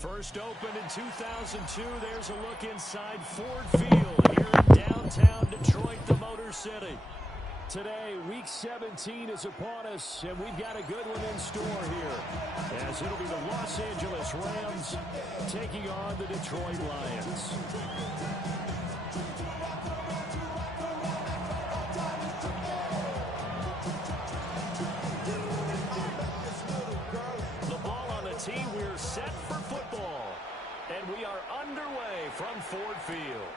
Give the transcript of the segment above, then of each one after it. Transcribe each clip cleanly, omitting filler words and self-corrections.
First opened in 2002. There's a look inside Ford Field here in downtown Detroit, the Motor City. Today, Week 17 is upon us, and we've got a good one in store here, as it'll be the Los Angeles Rams taking on the Detroit Lions. The ball on the tee, we're set for football, and we are underway from Ford Field.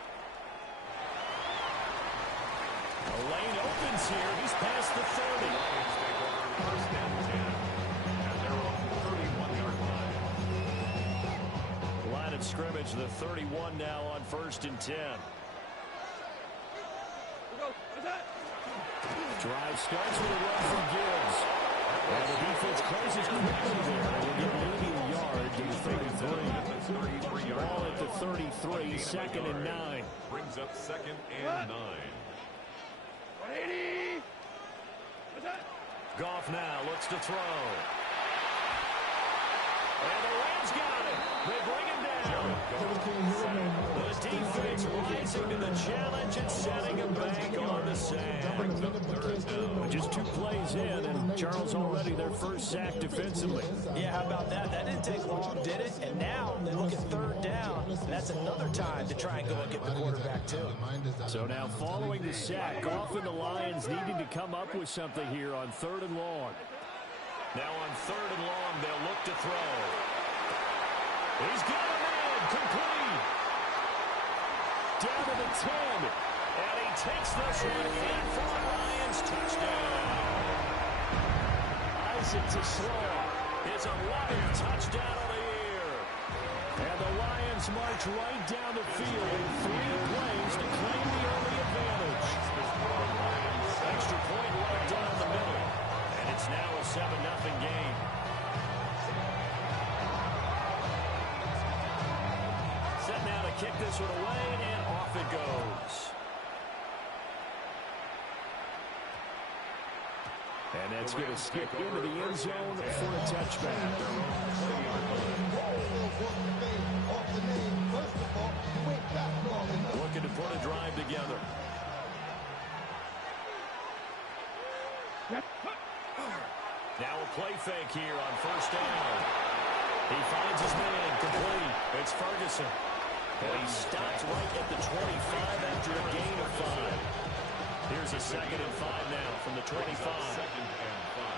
The lane opens here. He's past the 30. First and 10. And they're on the 31-yard line. Line of scrimmage, the 31 now on 1st and 10. Drive starts with a run from Gibbs. And the defense closes quickly there. We'll get maybe a yard to the 33. Ball at the 33, 2nd and 9. Brings up 2nd and 9. Goff now looks to throw. And the Rams got it. They bring him down. The defense rising to the challenge and setting a bank on the sand. Just 2 plays in, and Charles already their first sack defensively. Yeah, how about that? That didn't take long, did it? And now they look at 3rd down. That's another time to try and go and get the quarterback, too. So now following the sack, Goff and the Lions needing to come up with something here on 3rd and long. Now on 3rd and long, they'll look to throw. He's got him in, complete. Down to the 10, and he takes this one in for a Lions touchdown. Isaac to slow. Is 11th touchdown of the year. And the Lions march right down the field in 3 plays to claim the early advantage. Extra point right down the middle. And it's now a 7-0 game. Set now to kick this one away, and off it goes. And that's going to skip into the end zone for a touchback. Looking to put a drive together. Now a play fake here on 1st down. He finds his man, complete. It's Ferguson. And he stops right at the 25 after a gain of 5. Here's a 2nd and 5 now from the 25. 2nd and 5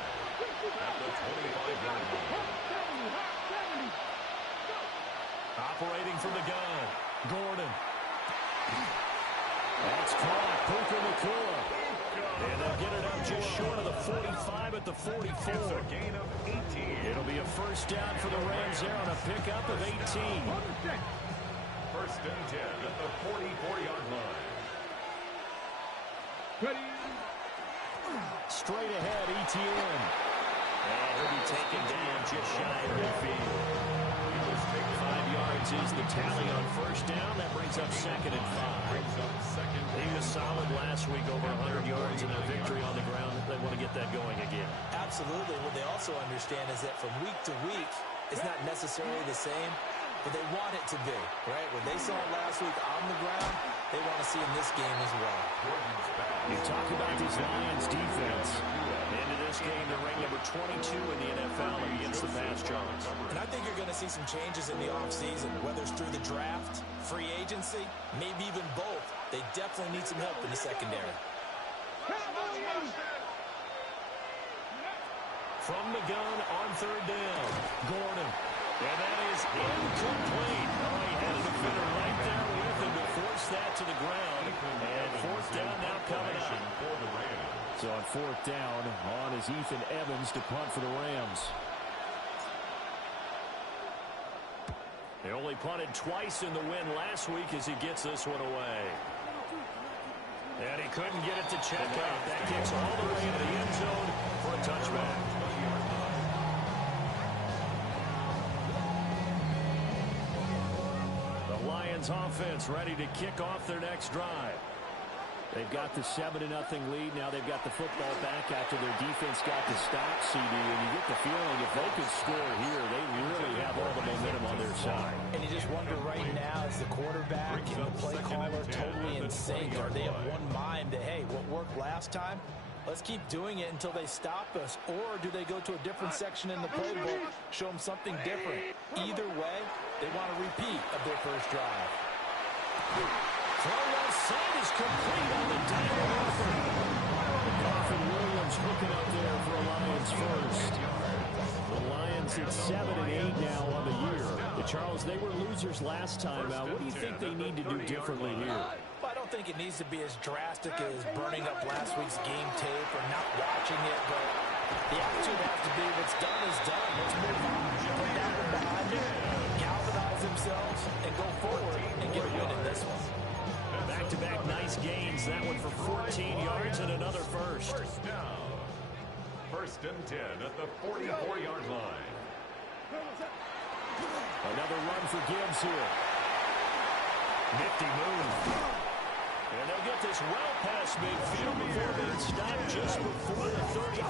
at the 25-yard line. Operating from the gun, Gordon. That's caught, Puka Nacua. And they'll get it up just short of the 45 at the 44. It's a gain of 18. It'll be a 1st down for the Rams there on a pickup of 18. 1st and 10 at the 44-yard line. Ready. Straight ahead, ETN. And he'll be taken down just shy of midfield. 5 yards is the tally on 1st down. That brings up 2nd and 5. He was solid last week, over 100 yards in their victory on the ground. They want to get that going again. Absolutely. What they also understand is that from week to week, it's not necessarily the same, but they want it to be, right? When they saw it last week on the ground, they want to see in this game as well. You talk about this Lions defense. Into this game, the rank number 22 in the NFL against the pass, Charles. And I think you're going to see some changes in the offseason, whether it's through the draft, free agency, maybe even both. They definitely need some help in the secondary. From the gun on 3rd down, Gordon. And that is incomplete. Oh, he had a defender right there with him to force that to the ground. And 4th down now coming up. So on 4th down, on is Ethan Evans to punt for the Rams. They only punted twice in the win last week as he gets this one away. And he couldn't get it to check out. That kicks all the way into the end zone for a touchback. The Lions offense ready to kick off their next drive. They've got the 7-0 lead. Now they've got the football back after their defense got the stop, CD. And you get the feeling if they could score here, they really have all the momentum on their side. And you just wonder right now, is the quarterback and the play caller totally in sync? Are they of one mind that, hey, what worked last time, let's keep doing it until they stop us? Or do they go to a different section in the playbook, show them something different? Either way, they want a repeat of their first drive. Throw left side is complete on the diamond offer. Goff and Williams hooking up there for a Lions first. The Lions at 7-8 now on the year. Charles, they were losers last time out. What do you think they need to do differently here? Well, I don't think it needs to be as drastic as burning up last week's game tape or not watching it, but the attitude has to be what's done is done. Let's move on. Put that one behind it, galvanize themselves, and go forward and get a win in this one. Back-to-back nice gains. That one for 14 yards and another first. First down. First and 10 at the 44-yard line. Another run for Gibbs here. Nifty move. And they'll get this well past midfield before being stopped just before the 35.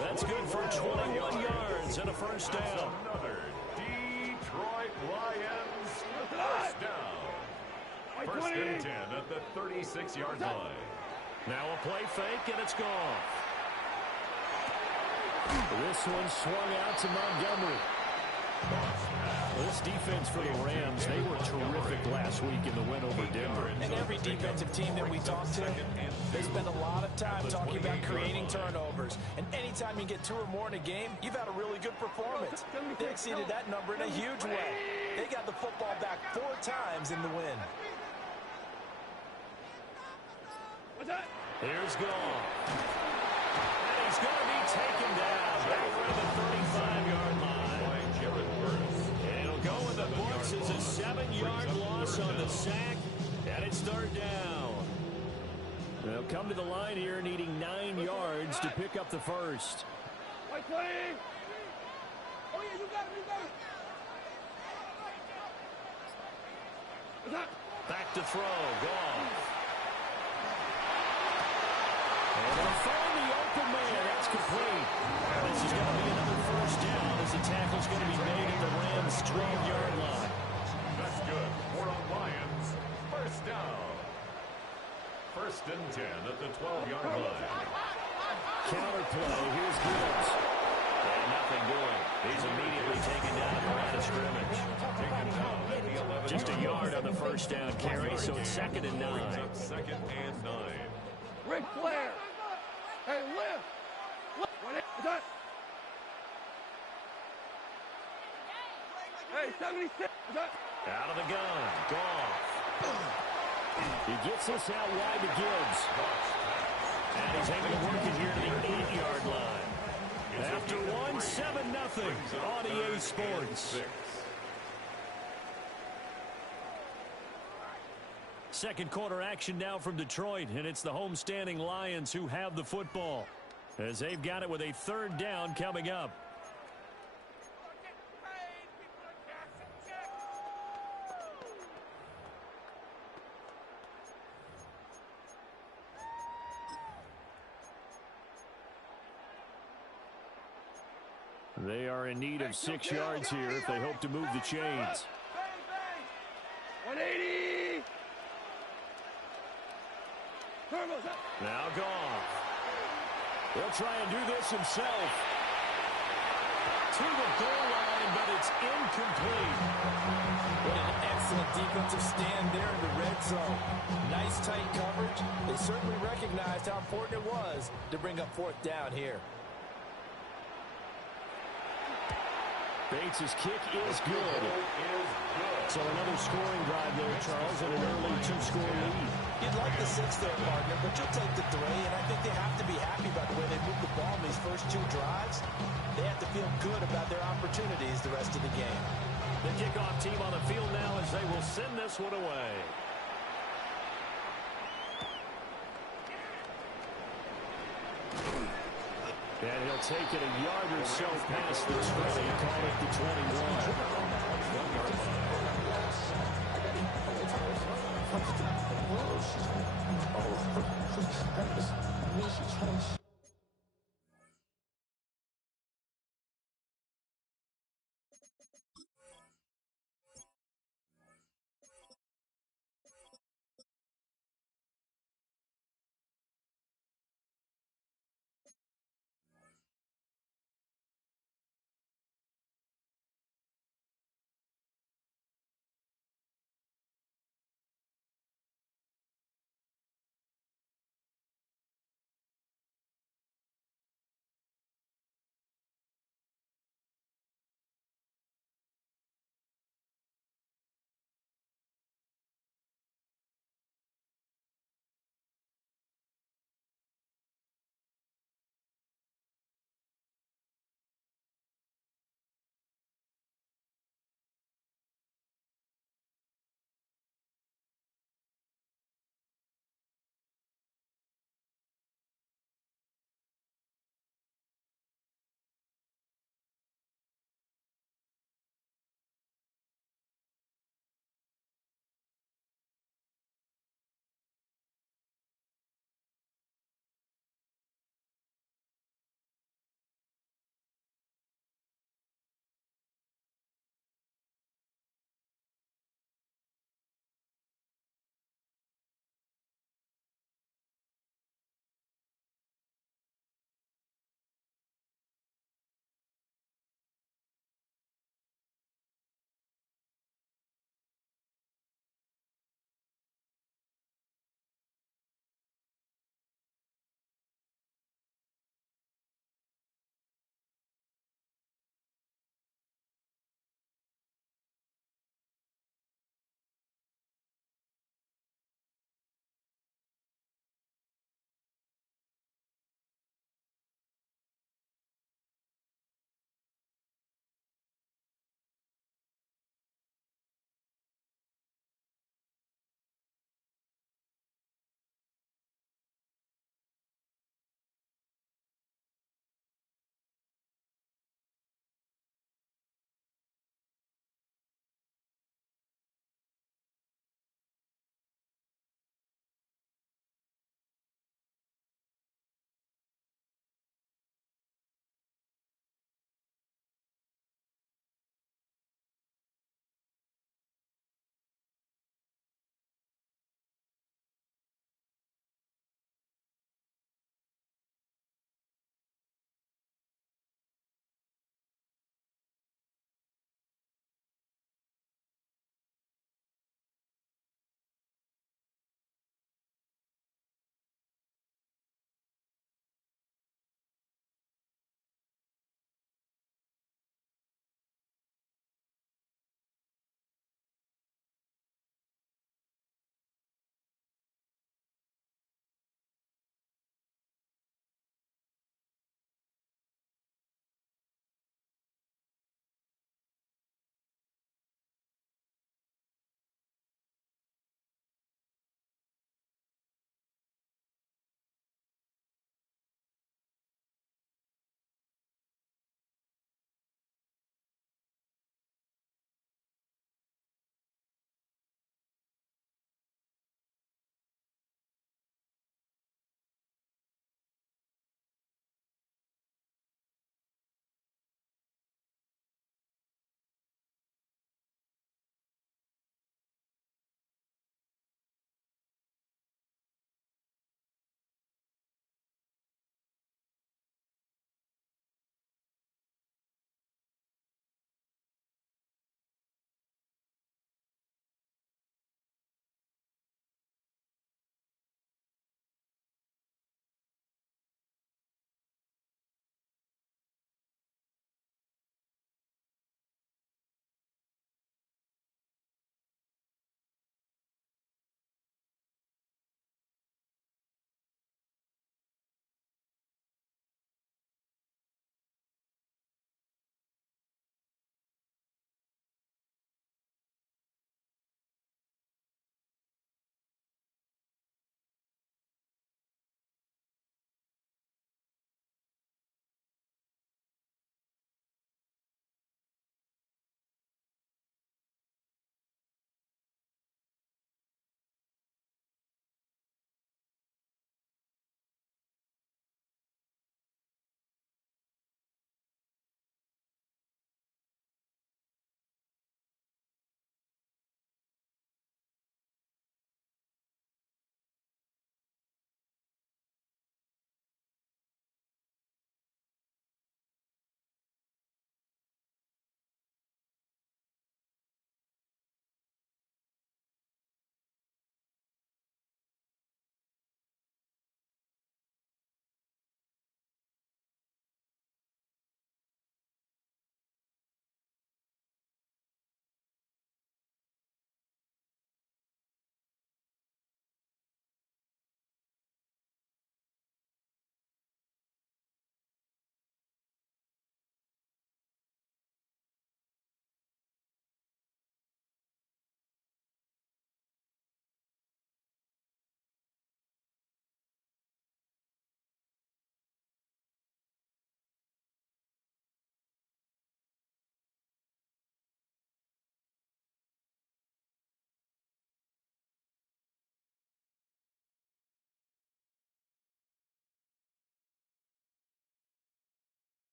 That's good for 21 yards and a first down. Another Detroit Lions first down. First and 10 at the 36-yard line. Now a play fake, and it's gone. This one swung out to Montgomery. This defense for the Rams, they were terrific last week in the win over Denver. And every defensive team that we talk to, they spend a lot of time talking about creating turnovers. And anytime you get 2 or more in a game, you've had a really good performance. They exceeded that number in a huge way. They got the football back 4 times in the win. Here's Goff. And he's going to be taken down right around the 35-yard line. And it'll go in the books as a 7-yard loss on the sack, and it's third down. They'll come to the line here needing 9 yards to pick up the first. Back to throw, Goff. And they'll find the open man. That's complete. This is going to be another first down as the tackle's going to be made at the Rams' 12-yard line. That's good. For the Lions. First down. First and 10 at the 12-yard line. Counter play. Here's Gibbs. And nothing doing. He's immediately taken down at the line of scrimmage. Just a yard on the first down carry, so it's 2nd and 9. Second and 9. Ric Flair. Hey, lift. Hey, 76. Out of the gun. Goff. He gets this out wide to Gibbs. And he's able to work it here to the 8-yard line. After 7-0 on EA Sports. Second quarter action now from Detroit, and it's the homestanding Lions who have the football as they've got it with a third down coming up. They are in need of 6 yards here if they hope to move the chains. 180. Now Goff. He'll try and do this himself. To the goal line, but it's incomplete. What an excellent defensive stand there in the red zone. Nice tight coverage. They certainly recognized how important it was to bring up 4th down here. Bates' kick is good. So another scoring drive there, Charles, and an early 2-score lead. You'd like the 6 there, partner, but you'll take the 3, and I think they have to be happy about the way they moved the ball in these first 2 drives. They have to feel good about their opportunities the rest of the game. The kickoff team on the field now as they will send this one away. And he'll take it a yard or so past the 20, call it the 21.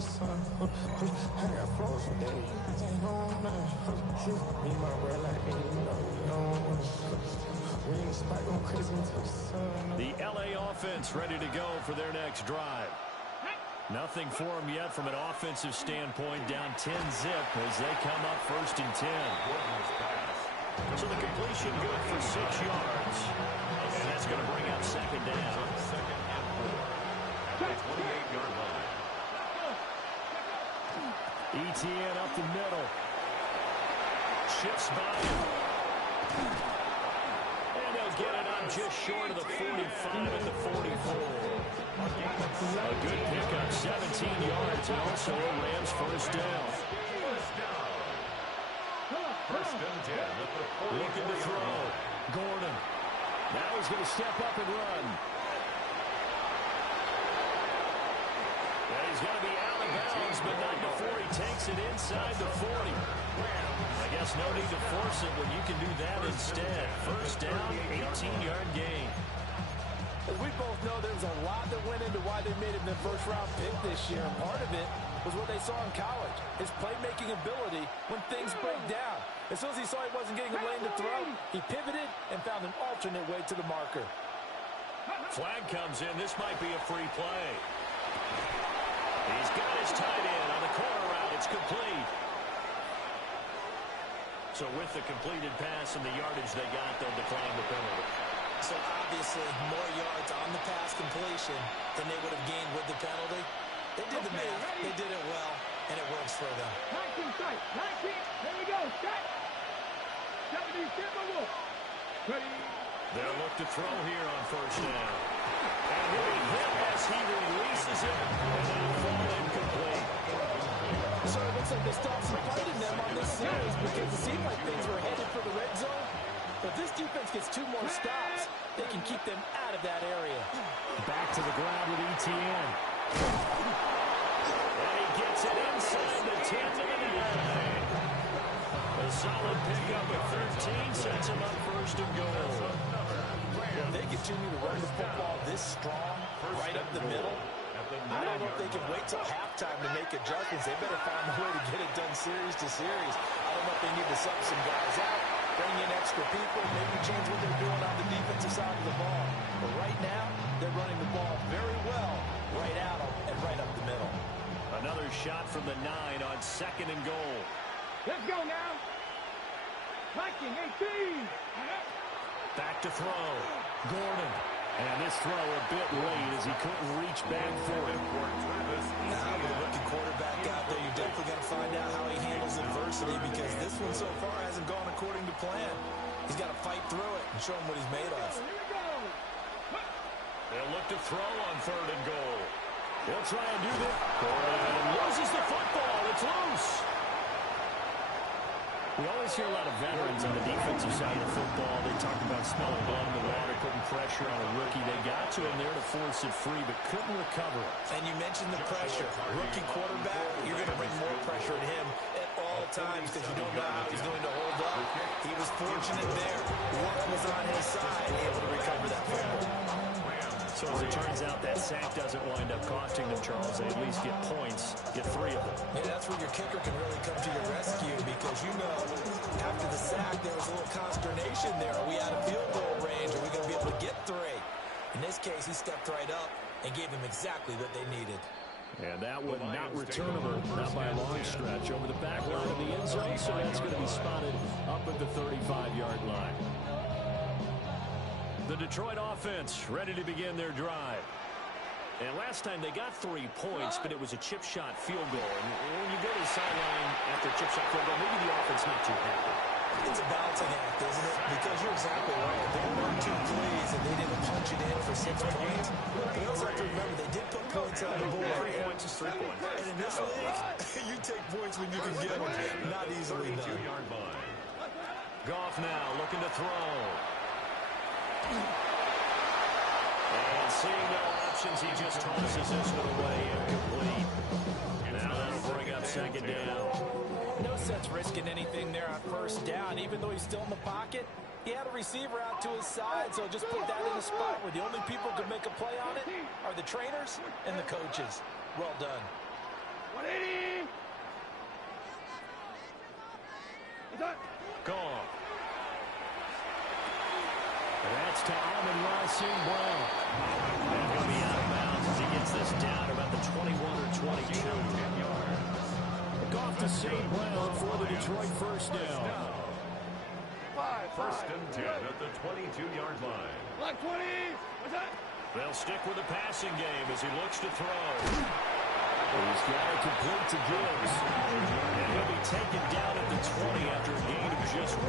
The LA offense ready to go for their next drive. Nothing for them yet from an offensive standpoint. Down 10-zip as they come up 1st and 10. So the completion good for 6 yards. And that's going to bring up 2nd down. Second and 4 at the 28-yard line. ETN up the middle. Shifts by him. And they'll get it up just short of the 45 at the 44. A good pickup, 17 yards, and also a Rams 1st down. First and 10 at the 40. Looking to throw. Gordon. Now he's going to step up and run. And he's going to be out of bounds, but not before he takes it inside the 40. I guess no need to force it when you can do that instead. 1st down, 18-yard gain. As we both know, there's a lot that went into why they made him their first-round pick this year. Part of it was what they saw in college, his playmaking ability when things break down. As soon as he saw he wasn't getting a lane to throw, he pivoted and found an alternate way to the marker. Flag comes in. This might be a free play. He's got his tight end on the corner route. It's complete. So with the completed pass and the yardage they got, they'll decline the penalty. So obviously, more yards on the pass completion than they would have gained with the penalty. They did the math. They did it well, and it works for them. 19 strike. 19. There we go. Set. 70. Simple. Ready. They'll look to throw here on 1st down. And he'll be hit as he releases it. And that'll fall incomplete. So it looks like they still have some fight in them on this series because it seemed like things were headed for the red zone. But this defense gets 2 more stops, they can keep them out of that area. Back to the ground with ETN. And he gets it inside the 10 to the 9. A solid pickup at 13 sets him up 1st and goal. If they continue to run the football this strong, right up the middle, I don't know if they can wait till halftime to make adjustments. They better find a way to get it done series to series. I don't know if they need to sub some guys out, bring in extra people, maybe change what they're doing on the defensive side of the ball. But right now, they're running the ball very well, right at them and right up the middle. Another shot from the 9 on 2nd and goal. Let's go now. Viking 18. Back to throw. Gordon. And this throw a bit late as he couldn't reach back for it. Now with a rookie quarterback out there, you're definitely going to find out how he handles adversity because this one so far hasn't gone according to plan. He's got to fight through it and show him what he's made of. They'll look to throw on 3rd and goal. They'll try and do that. Gordon loses the football. It's loose. We always hear a lot of veterans on the defensive side of the football. They talk about smelling blood in the water, putting pressure on a rookie. They got to him there to force it free, but couldn't recover it. And you mentioned the pressure. Rookie quarterback, you're going to bring more pressure at him at all times because you don't know how he's going to hold up. He was fortunate there. Luck was on his side, able to recover that football. So as it turns out, that sack doesn't wind up costing them, Charles. They at least get points, get 3 of them. Yeah, that's where your kicker can really come to your rescue because, you know, after the sack, there was a little consternation there. Are we out of field goal range? Are we going to be able to get 3? In this case, he stepped right up and gave them exactly what they needed. And that one not returnable, not by a long stretch. Over the back line of the end zone, so that's going to be spotted up at the 35-yard line. The Detroit offense ready to begin their drive. And last time they got 3 points, but it was a chip shot field goal. And when you go to the sideline after a chip shot field goal, maybe the offense not too happy. It's a balancing act, isn't it? Because you're exactly right. They won 2 plays and they didn't punch it in for 6 points. But you also have to remember they did put points on the board. 3 points is 3 points. And in this league, you take points when you can get them. Not easily done. 32-yard line. Goff now looking to throw. And seeing no options, he just tosses this one away incomplete. Now that'll bring up 2nd down. No sense risking anything there on 1st down. Even though he's still in the pocket, he had a receiver out to his side, so just put that in a spot where the only people who can make a play on it are the trainers and the coaches. Well done. on St. Brown. And he'll be out of bounds as he gets this down about the 21 or 22. Off to St. Brown for the Detroit first down. First and 10 at the 22-yard line. Block 20. What's that? They'll stick with the passing game as he looks to throw. He's got it complete to Gibbs. And he'll be taken down at the 20 after a gain of just 1.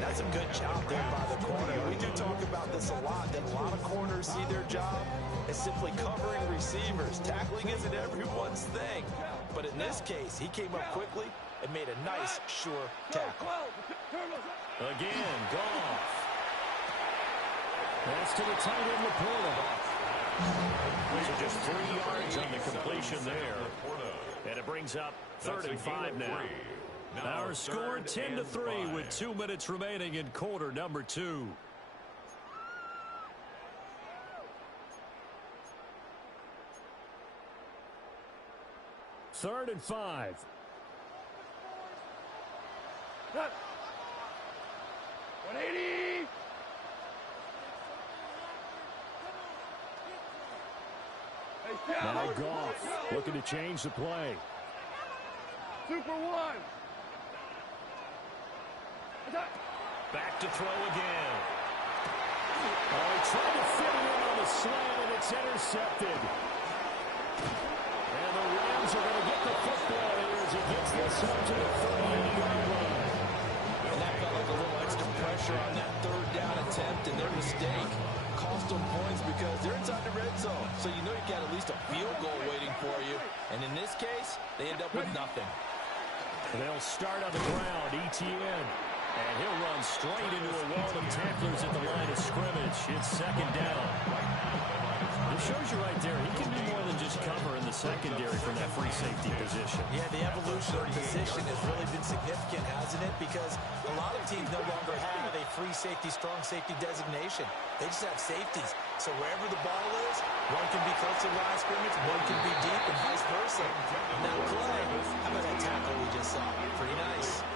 That's a good job there by the corner. We do talk about this a lot, that a lot of corners see their job as simply covering receivers. Tackling isn't everyone's thing. But in this case, he came up quickly and made a nice, sure tackle. Again, Goff. That's to the tight end, Laporta. So just 3 yards on the completion there. And it brings up 3rd and 5 now. Our score 10-3 with 2 minutes remaining in quarter number 2. Third and 5. 180. Now Goff looking to change the play. Super 1. Back to throw again. Oh, he tried to fit it in on the slant, and it's intercepted. And the Rams are going to get the football here as he gets this up to the 38-yard line. And that felt like a little extra pressure on that 3rd down attempt, and their mistake cost them points because they're inside the red zone. So you know you've got at least a field goal waiting for you. And in this case, they end up with nothing. They'll start on the ground, ETN. And he'll run straight into a wall of tacklers at the line of scrimmage. It's 2nd down. It shows you right there, he can do more than just cover in the secondary from that free safety position. Yeah, the evolution of position has really been significant, hasn't it? Because a lot of teams no longer have a free safety, strong safety designation. They just have safeties. So wherever the ball is, one can be close to the line of scrimmage, one can be deep, and vice versa. Now play, how about that tackle we just saw? Pretty nice.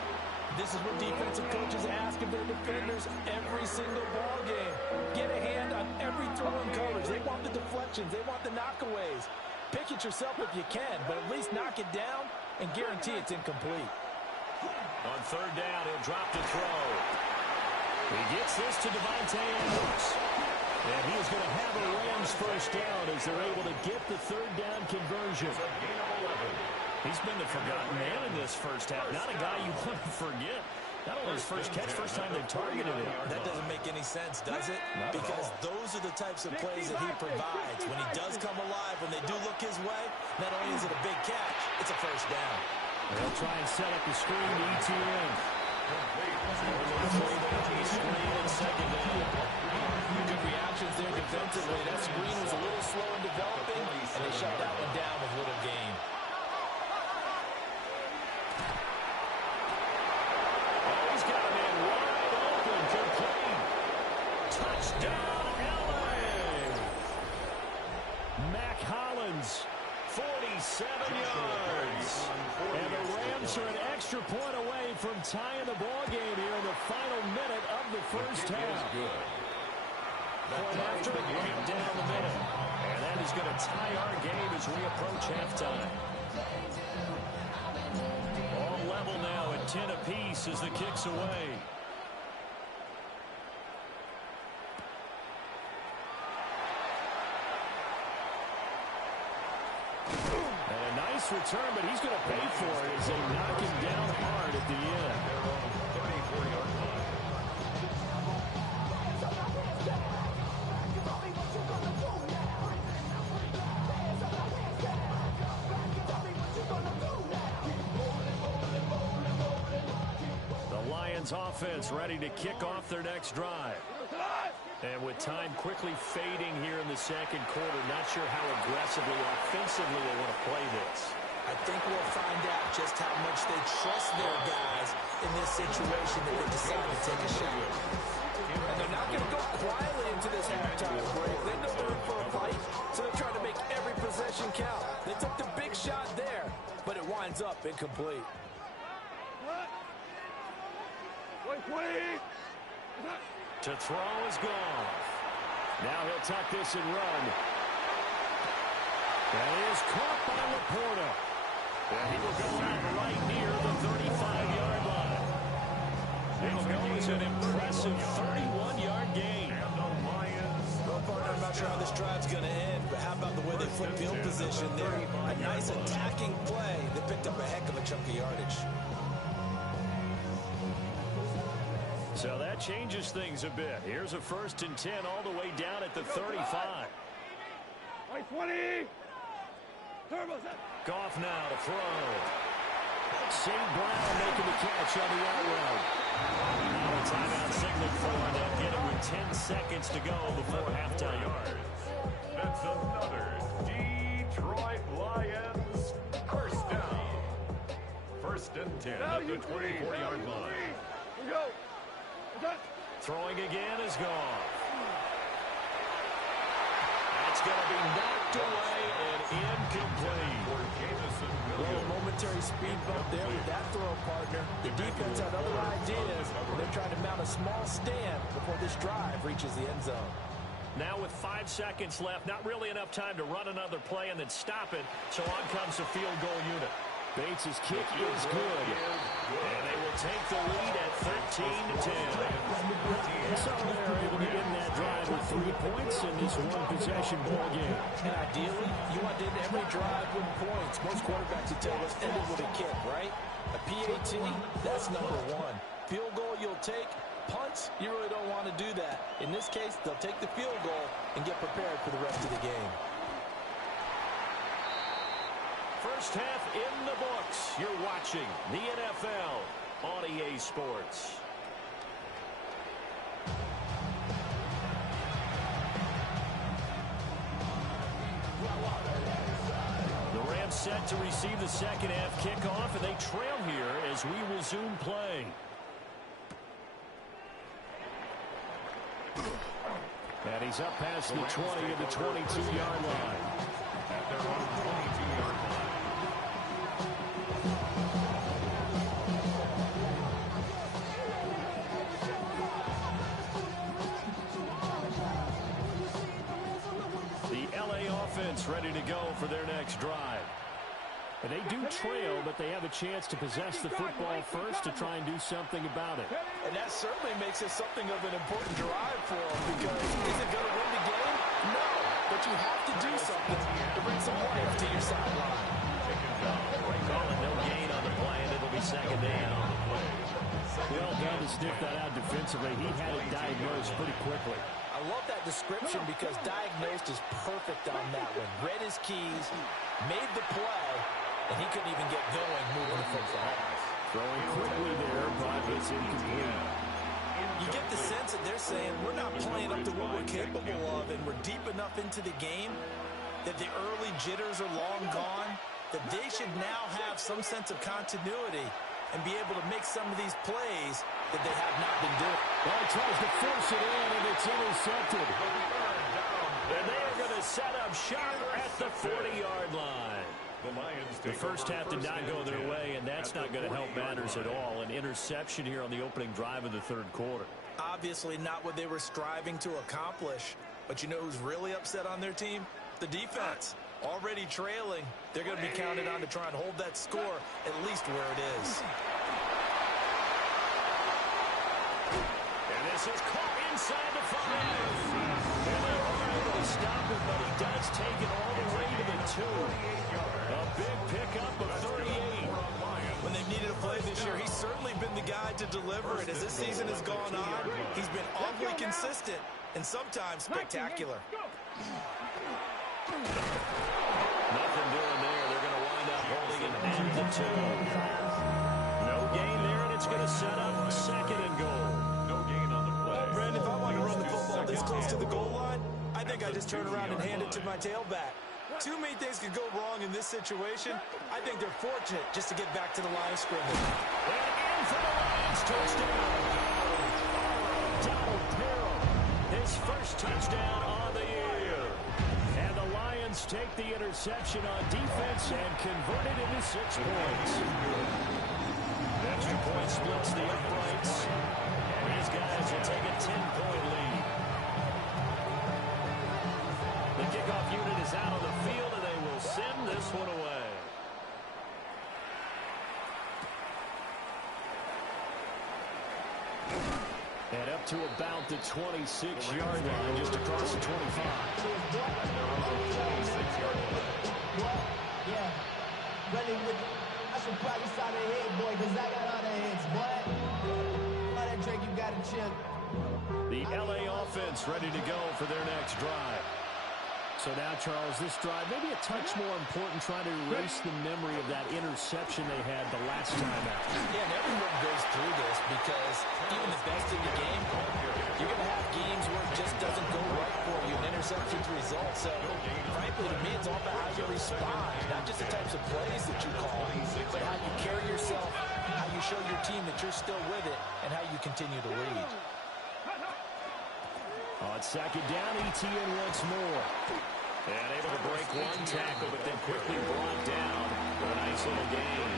This is what defensive coaches ask of their defenders every single ball game. Get a hand on every throw in coverage. They want the deflections. They want the knockaways. Pick it yourself if you can, but at least knock it down and guarantee it's incomplete. On 3rd down, he'll drop to throw. He gets this to Devontae Adams. And he is going to have a Rams first down as they're able to get the 3rd down conversion. He's been the forgotten man in this first half. Not a guy you want to forget. Not only his first catch, first time they've targeted him. That doesn't make any sense, does it? Because those are the types of plays that he provides. When he does come alive, when they do look his way, not only is it a big catch, it's a first down. They'll try and set up the screen to ETN. Screen and 2nd down. Good reactions there defensively. That screen was a little slow in developing, and they shut that one down with little gain. Touchdown, LA! Mac Hollins, 47 yards. And the Rams are an extra point away from tying the ball game here in the final minute of the first half. Point after, right down the middle. And that is going to tie our game as we approach halftime. All level now at 10 apiece as the kick's away. Return, but he's going to pay for it as they knock him down hard at the end. The Lions offense ready to kick off their next drive. And with time quickly fading here in the 2nd quarter, not sure how aggressively or offensively they want to play this. I think we'll find out just how much they trust their guys in this situation if they decide to take a shot. And they're not going to go quietly into this halftime break. They know they're in for a fight, so they're trying to make every possession count. They took the big shot there, but it winds up incomplete. 120. To throw is gone. Now he'll tuck this and run. That is caught by Laporta. And he will go out right near the 35-yard line. It'll go as an impressive 31-yard gain. Well, partner, I'm not sure how this drive's going to end, but how about the way they flip field position there? A nice attacking play. They picked up a heck of a chunk of yardage. So that changes things a bit. Here's a 1st and 10 all the way down at the 35. 20. Goff now to throw. St. Brown making the catch on the out route. Now a timeout signal for him. They'll get it with 10 seconds to go before halftime. That's another Detroit Lions first down. 1st and 10 at the 24-yard line. Here we go. Throwing again is gone. That's going to be knocked away and incomplete. Well, a momentary speed bump there with that throw, partner. The defense had other ideas. They're trying to mount a small stand before this drive reaches the end zone. Now with 5 seconds left, not really enough time to run another play and then stop it. So on comes the field goal unit. Bates' kick is good. And they will take the lead at 13-10. So they're able to end that drive with 3 points in this one-possession ball game. And ideally, you want to end every drive with points. Most quarterbacks would tell us end it with a kick, right? A PAT, that's number 1. Field goal you'll take. Punts, you really don't want to do that. In this case, they'll take the field goal and get prepared for the rest of the game. First half in the books. You're watching the NFL on EA Sports. The Rams set to receive the second half kickoff, and they trail here as we resume play. And he's up past the 20 to the 22-yard line. At their own 22-yard line. Offense ready to go for their next drive. And they do trail, but they have a chance to possess the football first to try and do something about it. And that certainly makes it something of an important drive for them, because is it going to win the game? No, but you have to do something to bring some life to your sideline. Calling no gain on the play, and it'll be second down. Well done to sniff that out defensively. He had it diagnosed pretty quickly. I love that description because diagnosed is perfect on that one. Read his keys, made the play, and he couldn't even get going moving the football. Throwing quickly there, but it's incomplete. You get the sense that they're saying we're not playing up to what we're capable of, and we're deep enough into the game that the early jitters are long gone, that they should now have some sense of continuity and be able to make some of these plays that they have not been doing. Well, he tries to force it in, and it's intercepted. And they are going to set up shop at the 40-yard line. The first half did not go their way, and that's not going to help matters at all. An interception here on the opening drive of the third quarter. Obviously not what they were striving to accomplish. But you know who's really upset on their team? The defense. Already trailing. They're going to be counted on to try and hold that score at least where it is. And this is caught inside the 5. And they are able to stop it, but he does take it all the way to the 2. A big pickup of 38. When they've needed a play this year, he's certainly been the guy to deliver it. As this season has gone on, he's been awfully consistent and sometimes spectacular. Nothing doing there. They're going to wind up holding it at the 2. No gain there, and it's going to set up second and goal. No gain on the play. Brandon, if I want to run the football this close to the goal line, I think I just turn around and hand it to my tailback. Too many things could go wrong in this situation. I think they're fortunate just to get back to the line of scrimmage. And in for the Lions, touchdown. Donald Perrell, his first touchdown on the year. And the Lions take the interception on defense and convert it into 6 points. Extra point splits the uprights. And he his guys will take a 10-point lead. The kickoff unit is out on the field, and they will send this one away. And up to about the 26-yard line, just across the 25. Yeah, running with I should probably start a hit, boy, because I got all the hits, boy. All that drink, you got to chill. The LA offense ready to go for their next drive. So now, Charles, this drive maybe a touch more important, trying to erase the memory of that interception they had the last time out. Yeah, and everyone goes through this because even the best in the game, you're going to have games where it just doesn't go right for you, and interceptions result. So, frankly, to me, it's all about how you respond, not just the types of plays that you call, but how you carry yourself, how you show your team that you're still with it, and how you continue to lead. On second down, ETN once more. And able to break one tackle, but then quickly brought down for a nice little gain.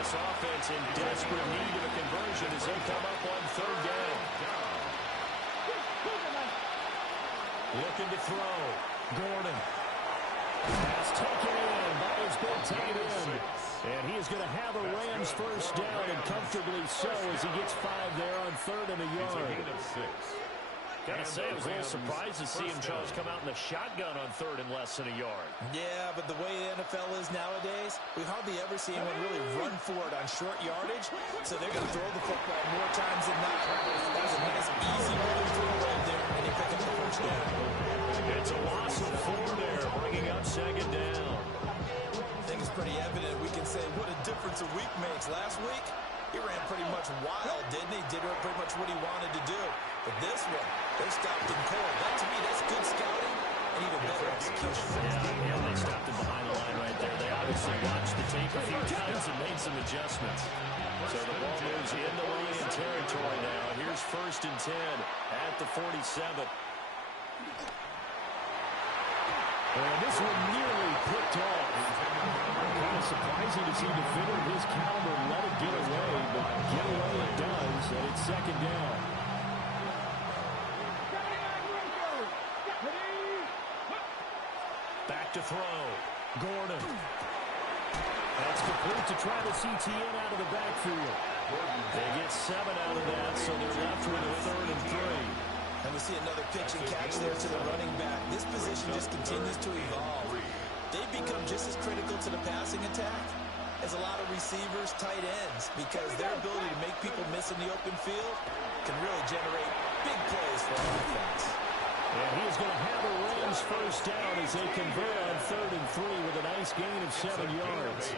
This offense in desperate need of a conversion as they come up on third down. Looking to throw. Gordon. Pass taken in by his big tight end. And he is going to have a Rams first down, and comfortably so, as he gets 5 there on third and a yard. Gotta say, I was a little surprised to see him, Charles, come out in the shotgun on third and less than a yard. Yeah, but the way the NFL is nowadays, we hardly ever see anyone really run for it on short yardage, so they're going to throw the football more times than not. That was a nice, easy moving throw right there, and he picked up the first down. It's a loss of 4 there, bringing up second down. I think it's pretty evident. We can say what a difference a week makes. Last week, he ran pretty much wild, didn't he? Did pretty much what he wanted to do. But this one, they stopped him cold. That, to me, that's good scouting and even better execution. Yeah, they stopped him behind the line right there. They obviously watched the tape a few times and made some adjustments. So the ball moves into Lion territory now. Here's first and 10 at the 47. And this one nearly picked off. Kind of surprising to see a defender of his caliber let it get away, but get away it does, and it's second down. Back to throw. Gordon. That's complete to Travis Etienne out of the backfield. They get 7 out of that, so they're left with a third and 3. And we see another pitch and catch there to the running back. This position just continues to evolve. They've become just as critical to the passing attack as a lot of receivers, tight ends, because their ability to make people miss in the open field can really generate big plays for our offense. And he is going to have a Rams first down as they convert on third and 3 with a nice gain of 7 yards.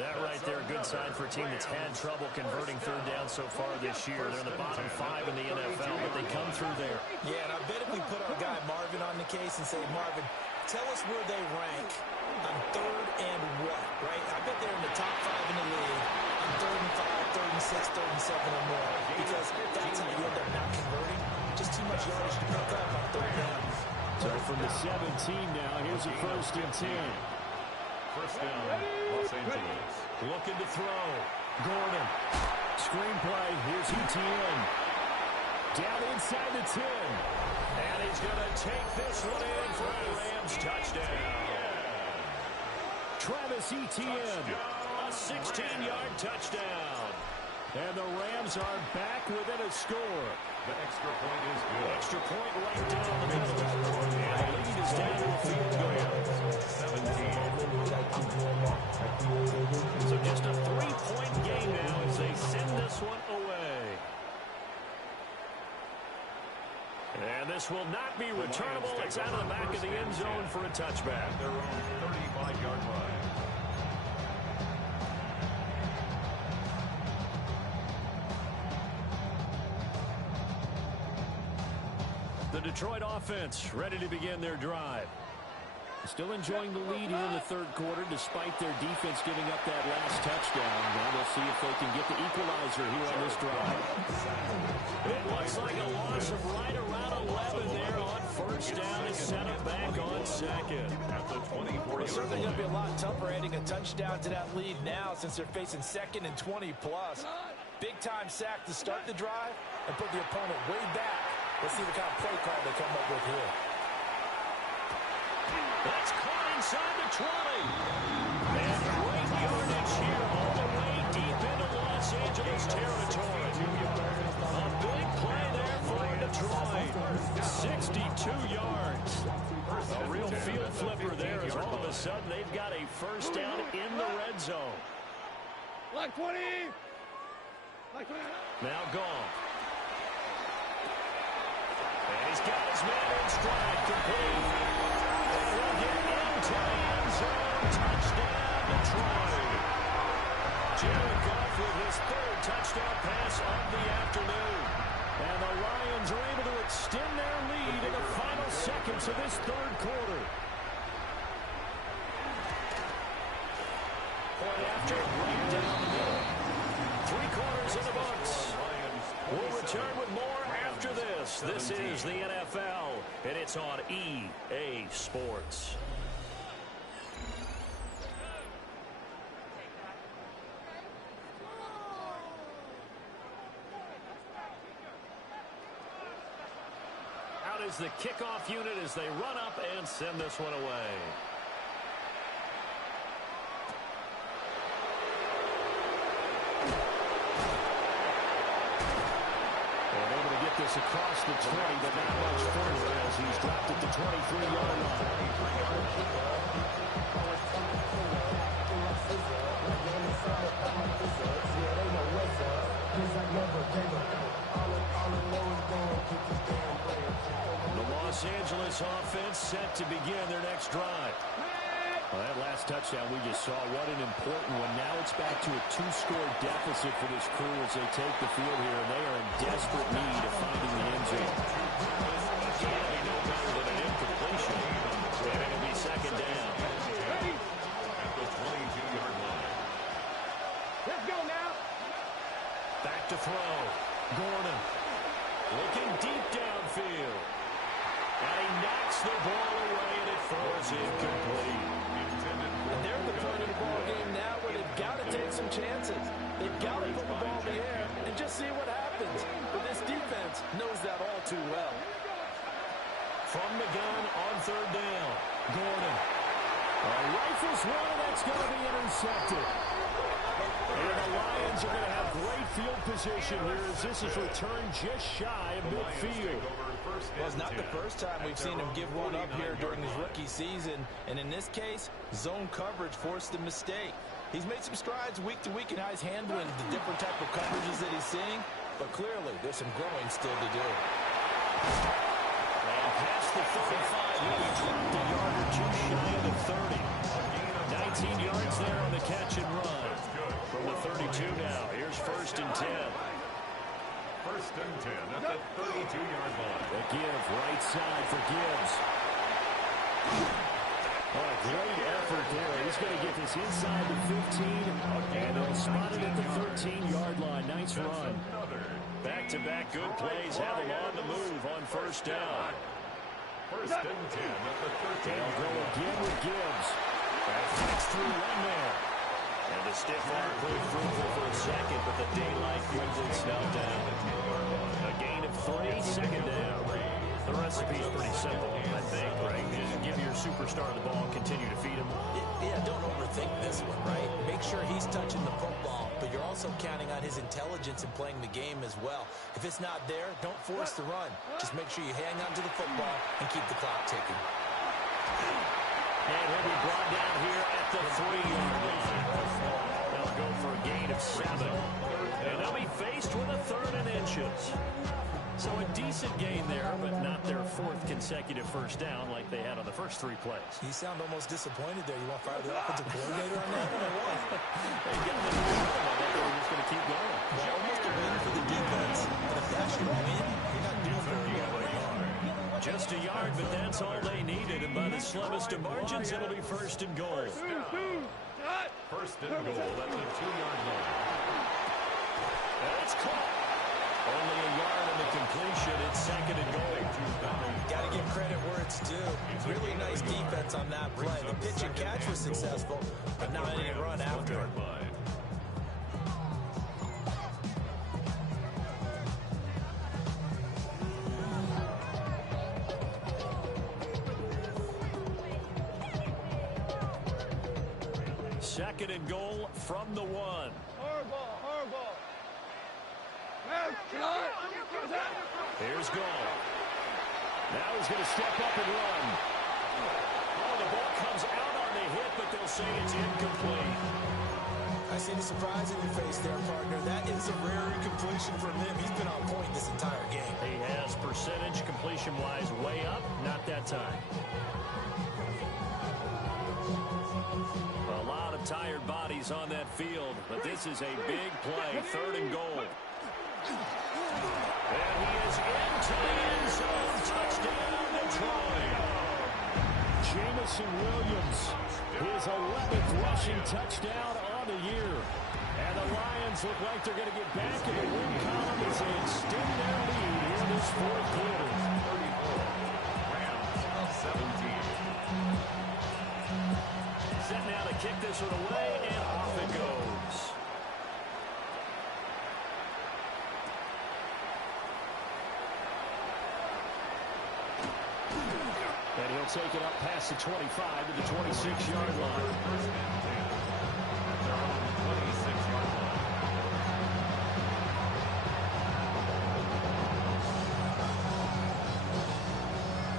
That right there, a good sign for a team that's had trouble converting third down so far this year. They're in the bottom 5 in the NFL, but they come through there. Yeah, and I bet if we put our guy Marvin on the case and say, Marvin, tell us where they rank on third and what, right? I bet they're in the top 5 in the league on third and 5, third and 6, third and 7 or more, because that's how you end up not converting. Just too much yardage to pick up on third down. So from the 17 now, here's a first and 10. First down, Los Angeles. Looking to throw. Gordon. Screenplay. Here's Etienne. Down inside the 10. And he's going to take this one in for a Rams touchdown. Travis Etienne. A 16-yard touchdown. And the Rams are back within a score. The extra point is good. Extra point right down the middle. And the lead is down to a field goal. 17. So just a 3-point game now as they send this one away. And this will not be returnable. It's out of the back of the end zone for a touchback. Their own 35-yard line. The Detroit offense ready to begin their drive. Still enjoying the lead here in the third quarter despite their defense giving up that last touchdown. Now we'll see if they can get the equalizer here on this drive. It looks like a loss of right around 11 there on first down. It's set up back on second. At the 24-yard It's certainly going to be a lot tougher adding a touchdown to that lead now since they're facing 2nd and 20+. Big-time sack to start the drive and put the opponent way back. Let's see what kind of play call they come up with here. That's caught inside the 20. And great yardage here all the way deep into Los Angeles territory. A big play there for Detroit. 62 yards. A real field flipper there as all of a sudden they've got a first down in the red zone. Like 20. Now gone. And he's got his man in stride, complete. And he'll get into the end zone. Touchdown, Detroit. Jared Goff with his 3rd touchdown pass of the afternoon. And the Lions are able to extend their lead in the final seconds of this 3rd quarter. Point after, right down the middle. 3 quarters in the books. We'll return with more after this. This is the NFL, and it's on EA Sports. Out is the kickoff unit as they run up and send this one away. This across the 20, but not much further as he's dropped at the 23-yard line. The Los Angeles offense set to begin their next drive. Well, that last touchdown we just saw, what an important one. Now it's back to a 2-score deficit for this crew as they take the field here, and they are in desperate need of finding the end zone. Can't be no better than an incompletion, and it'll be 2nd down. At the 22-yard line. Let's go now. Back to throw. Gordon looking deep downfield. And he knocks the ball away, and it throws incomplete. And they're at the point of the ball game now where they've got to take some chances. They've got to put the ball in the air and just see what happens. But this defense knows that all too well. From the gun on 3rd down. Gordon. Rifles one, and that's going to be intercepted. And the Lions are going to have great field position here as this is returned just shy of midfield. Well, it's not the first time we've seen him give one up here during his rookie season. And in this case, zone coverage forced the mistake. He's made some strides week to week in how he's handling the different type of coverages that he's seeing. But clearly, there's some growing still to do. And past the 35, he dropped a yard or two shy of the 30. 19 yards there on the catch and run. From the 32 now, here's 1st and 10. 1st and 10 at the 32-yard line. The give, right side for Gibbs. Oh, a great effort there. He's going to get this inside the 15, and they'll spot it at the 13-yard line. Nice run. Back-to-back good plays have him on the move on 1st down. 1st and 10 at the 13. They'll go again with Gibbs. Flicks through one there. And the stiff arm proved fruitful for a second, but the daylight quickly snelled down. A gain of 3, 2nd down. The recipe's pretty simple, I think, right? Just give your superstar the ball, continue to feed him. Yeah, don't overthink this one, right? Make sure he's touching the football, but you're also counting on his intelligence in playing the game as well. If it's not there, don't force the run. Just make sure you hang on to the football and keep the clock ticking. And he'll be brought down here at the 3-yard line. They'll go for a gain of 7. And they'll be faced with a 3rd and inches. So a decent gain there, but not their 4th consecutive first down like they had on the first 3 plays. You sound almost disappointed there. You want to fire the offensive coordinator on that one or what? They got them in the rhythm. I thought they were just going to keep going. Well, almost a win for the defense. But if that's your win, you're not doing very well right now. Just a yard, but that's all they needed. And by the slimmest of margins, it'll be 1st and goal. 1st and goal at the 2-yard line. And it's caught. Only a yard on the completion. It's 2nd and goal. Got to give credit where it's due. Really nice defense on that play. The pitch and catch was successful, but not any 2nd and goal from the 1. Hardball. Here's goal. Now he's going to step up and run. Oh, the ball comes out on the hit, but they'll say it's incomplete. I see the surprise in your face there, partner. That is a rare incompletion from him. He's been on point this entire game. He has percentage completion-wise way up, not that time. A lot of tired bodies on that field, but this is a big play, 3rd and goal. And he is into the end zone. Touchdown, Detroit. Jamison Williams, his 11th rushing touchdown on the year. And the Lions look like they're going to get back in the win column as they extend their lead here in this 4th quarter. 34. Rams 17. Set now to kick this one away, and off it goes. And he'll take it up past the 25 to the 26-yard line. First and 10. At their own 26-yard line.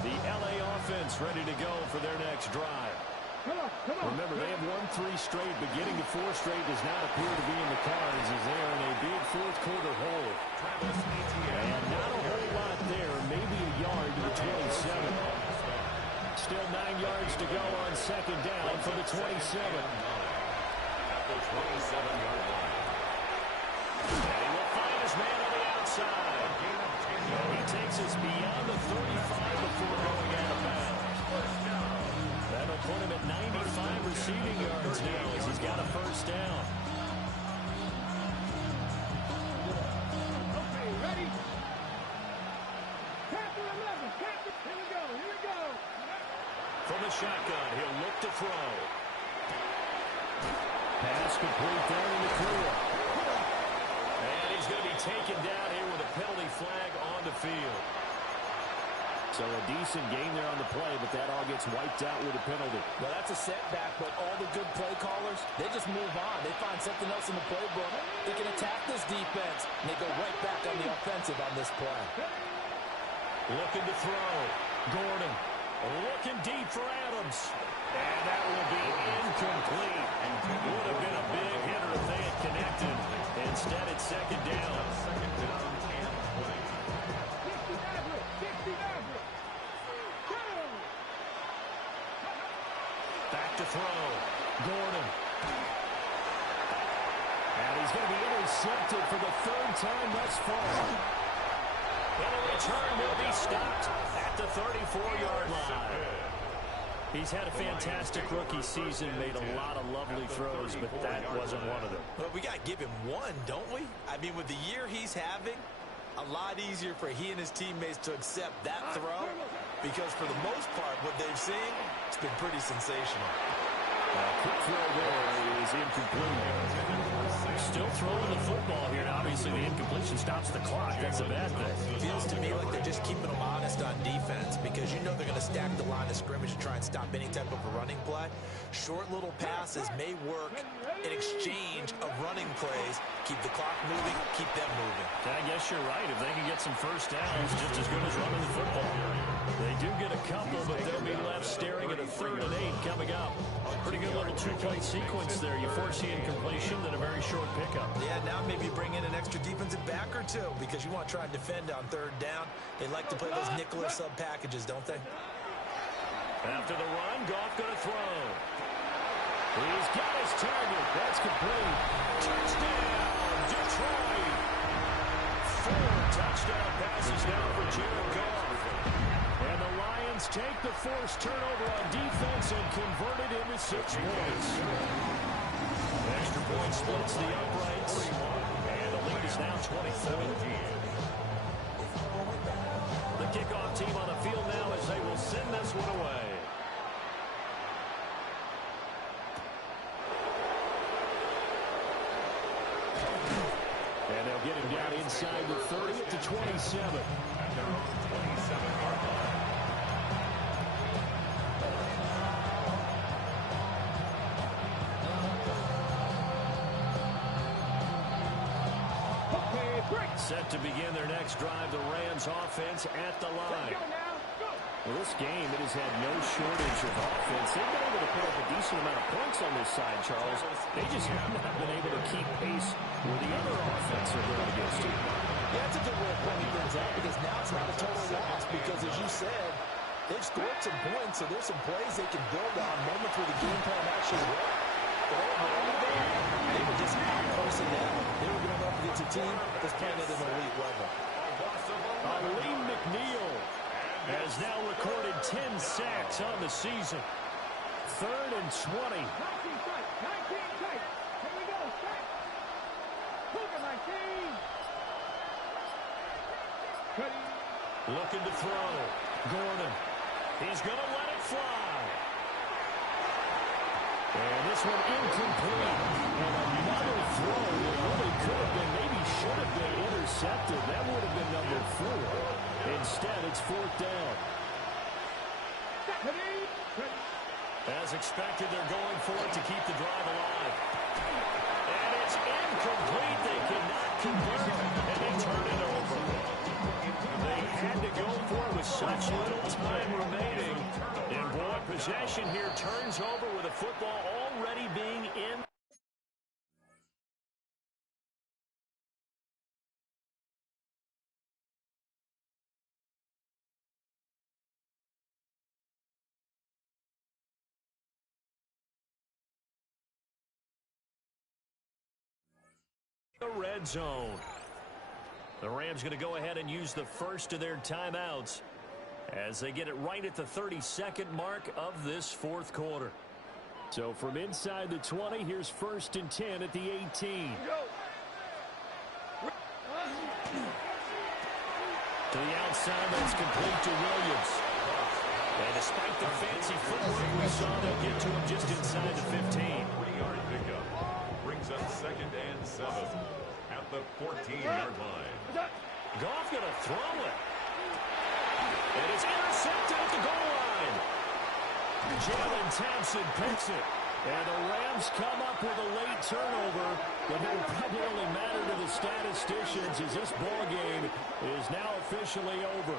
The LA offense ready to go for their next drive. Remember, they have won 3 straight, but getting to 4 straight does not appear to be in the cards as they are in a big 4th quarter hole. And not a whole lot there, maybe a yard to the 27. Still 9 yards to go on 2nd down from the 27. At the 27-yard line. And he will find his man on the outside. He takes us beyond the 35 before going out of bounds. That'll put him at 95 receiving yards now as he's got a 1st down. Okay, ready? Captain 11, Captain. Here we go. From the shotgun, he'll look to throw. Pass complete there in the clear. And he's going to be taken down here with a penalty flag on the field. So a decent gain there on the play, but that all gets wiped out with a penalty. Well, that's a setback, but all the good play callers, they just move on. They find something else in the playbook. They can attack this defense, and they go right back on the offensive on this play. Looking to throw. Gordon looking deep for Adams. And that will be incomplete. Would have been a big hitter if they had connected. Instead, it's 2nd down. 2nd down and 20. Back to throw. Gordon. And he's going to be intercepted for the 3rd time thus far. And a return will be stopped at the 34-yard line. He's had a fantastic rookie season, made a lot of lovely throws, but that wasn't one of them. Well, we got to give him one, don't we? I mean, with the year he's having, a lot easier for he and his teammates to accept that throw because for the most part, what they've seen, it's been pretty sensational. Quick throw there is incomplete. Still throwing the football here. Now, obviously, the incompletion stops the clock. That's a bad thing. Feels to me like they're just keeping them honest on defense because you know they're going to stack the line of scrimmage and try and stop any type of a running play. Short little passes may work in exchange of running plays. Keep the clock moving, keep them moving. I guess you're right. If they can get some 1st downs, just as good as running the football. They do get a couple, but they'll be left staring at a 3rd and 8 coming up. Pretty good little 2-play sequence there. You force the incompletion, then a very short pickup. Yeah, now maybe bring in an extra defensive back or 2 because you want to try and defend on 3rd down. They like to play those nickel or sub packages, don't they? After the run, Goff going to throw. He's got his target. That's complete. Touchdown, Detroit. 4 touchdown passes now for Jared Goff. And the Lions take the forced turnover on defense and convert it into 6 points. Extra point splits the uprights. And the lead is now 24. The kickoff team on the field now as they will send this one away. And they'll get him down inside the 30 to 27. At their own 27-yard line. Set to begin their next drive, the Rams offense at the line. Well, this game, it has had no shortage of offense. They've been able to put up a decent amount of points on this side, Charles. They just have not been able to keep pace with the other offense they're going against you. Yeah, that's a good way of pointing things out because now it's not a total loss because, as you said, they've scored some points, so there's some plays they can build on, moments where the game plan actually worked. But overall, they were just out-posting down. They were going up against a team that's playing at an elite level. Aleem McNeil has now recorded 10 sacks on the season. 3rd and 20. 19 tight. Here we go. Sack. Cougar 19. Looking to throw. Gordon. He's going to let it fly. And this one incomplete. And another throw that really could have been, maybe should have been intercepted. That would have been number 4. Instead, it's 4th down. As expected, they're going for it to keep the drive alive. And it's incomplete. They cannot convert, and they turn it over. They had to go for it with such little time remaining. And boy, possession here turns over with a football already being in. The red zone. The Rams going to go ahead and use the first of their timeouts as they get it right at the 32nd mark of this 4th quarter. So from inside the 20, here's 1st and 10 at the 18. To the outside, that's complete to Williams. And despite the fancy footwork we saw, they'll get to him just inside the 15. 3-yard pickup. Brings up 2nd and 7 at the 14-yard line. Goff going to throw it. And it's intercepted at the goal line. Jalen Thompson picks it. And the Rams come up with a late turnover that will probably only matter to the statisticians as this ball game is now officially over.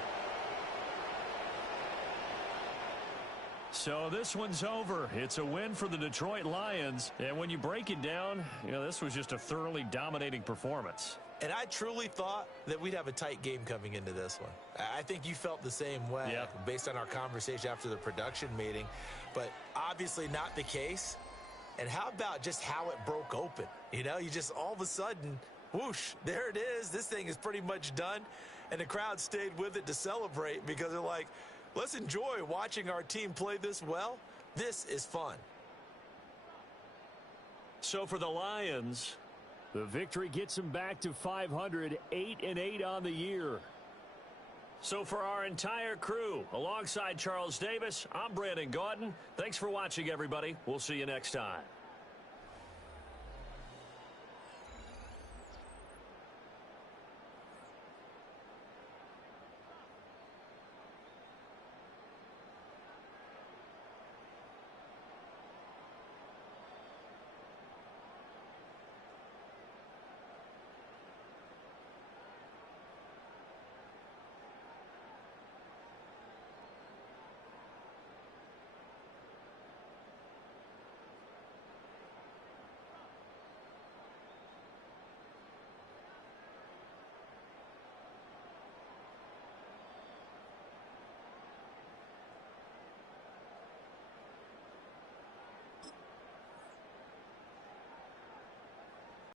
So this one's over. It's a win for the Detroit Lions. And when you break it down, you know, this was just a thoroughly dominating performance. And I truly thought that we'd have a tight game coming into this one. I think you felt the same way based on our conversation after the production meeting, but obviously not the case. And how about just how it broke open? You know, you just all of a sudden, whoosh, there it is. This thing is pretty much done. And the crowd stayed with it to celebrate because they're like, let's enjoy watching our team play this well. This is fun. So for the Lions, the victory gets them back to 500, 8-8 on the year. So for our entire crew, alongside Charles Davis, I'm Brandon Gaudin. Thanks for watching, everybody. We'll see you next time.